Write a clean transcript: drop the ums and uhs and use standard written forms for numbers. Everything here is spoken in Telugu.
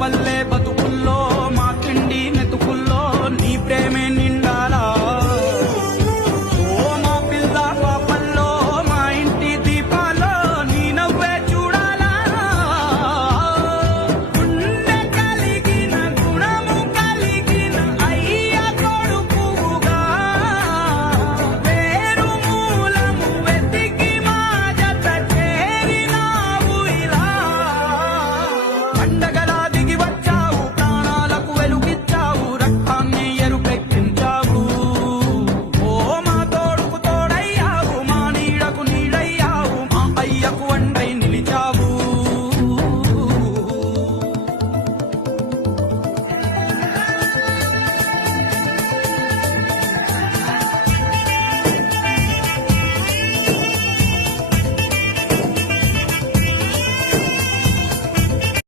పల్లె బతుకుల్లో మా తిండి మెతుకుల్లో నీ ప్రేమే నిండాలా. ఓ మా పిల్ల పాపల్లో మా ఇంటి దీపాల్లో నీ నవ్వే చూడాలా. గుండె కలిగిన గుణము కలిగిన అయ్య కొడుకుగా వేరు మూలము వెతికి మా జత చేరినావు ఇలా. పండగ